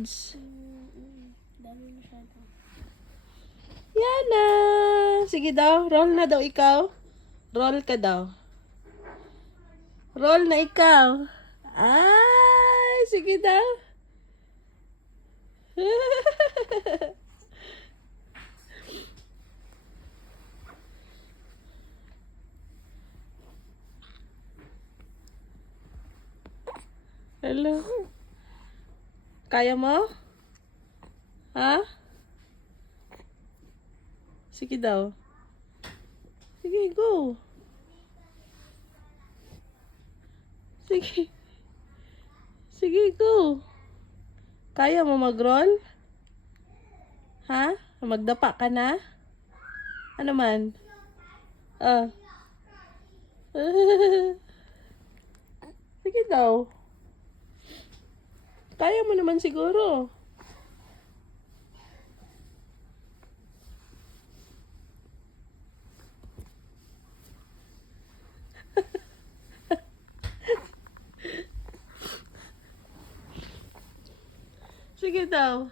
Dami masyado. Yana! Sige daw, roll na daw ikaw. Roll ka daw. Roll na ikaw. Ay, sige daw. Hello. Kaya mo? Ha? Sige daw. Sige, go. Sige. Sige, go. Kaya mo mag-roll? Ha? Magdapa ka na? Ano man? Ah. Sige daw. Kaya mo naman siguro. Sige daw.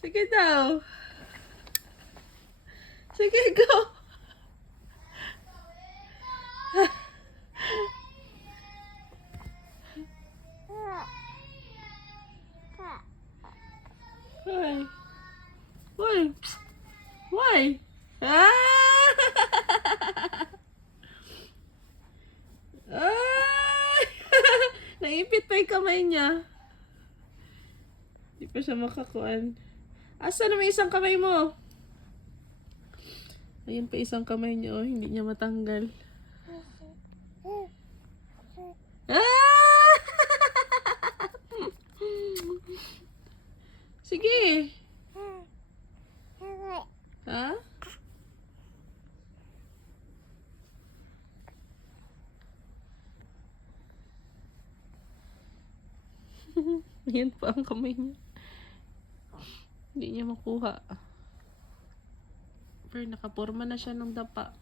Sige daw. Sige, go. Why? Why? Why? Ah! Ay! Naipit pa yung kamay niya. Hindi pa siya makakuan. Asa na may isang kamay mo? Ayun pa isang kamay niya, oh. Hindi niya matanggal. Ah! Sige. Ha? Ayan pa ang kamay niya. Hindi niya makuha. Pero nakaporma na siya ng dapa.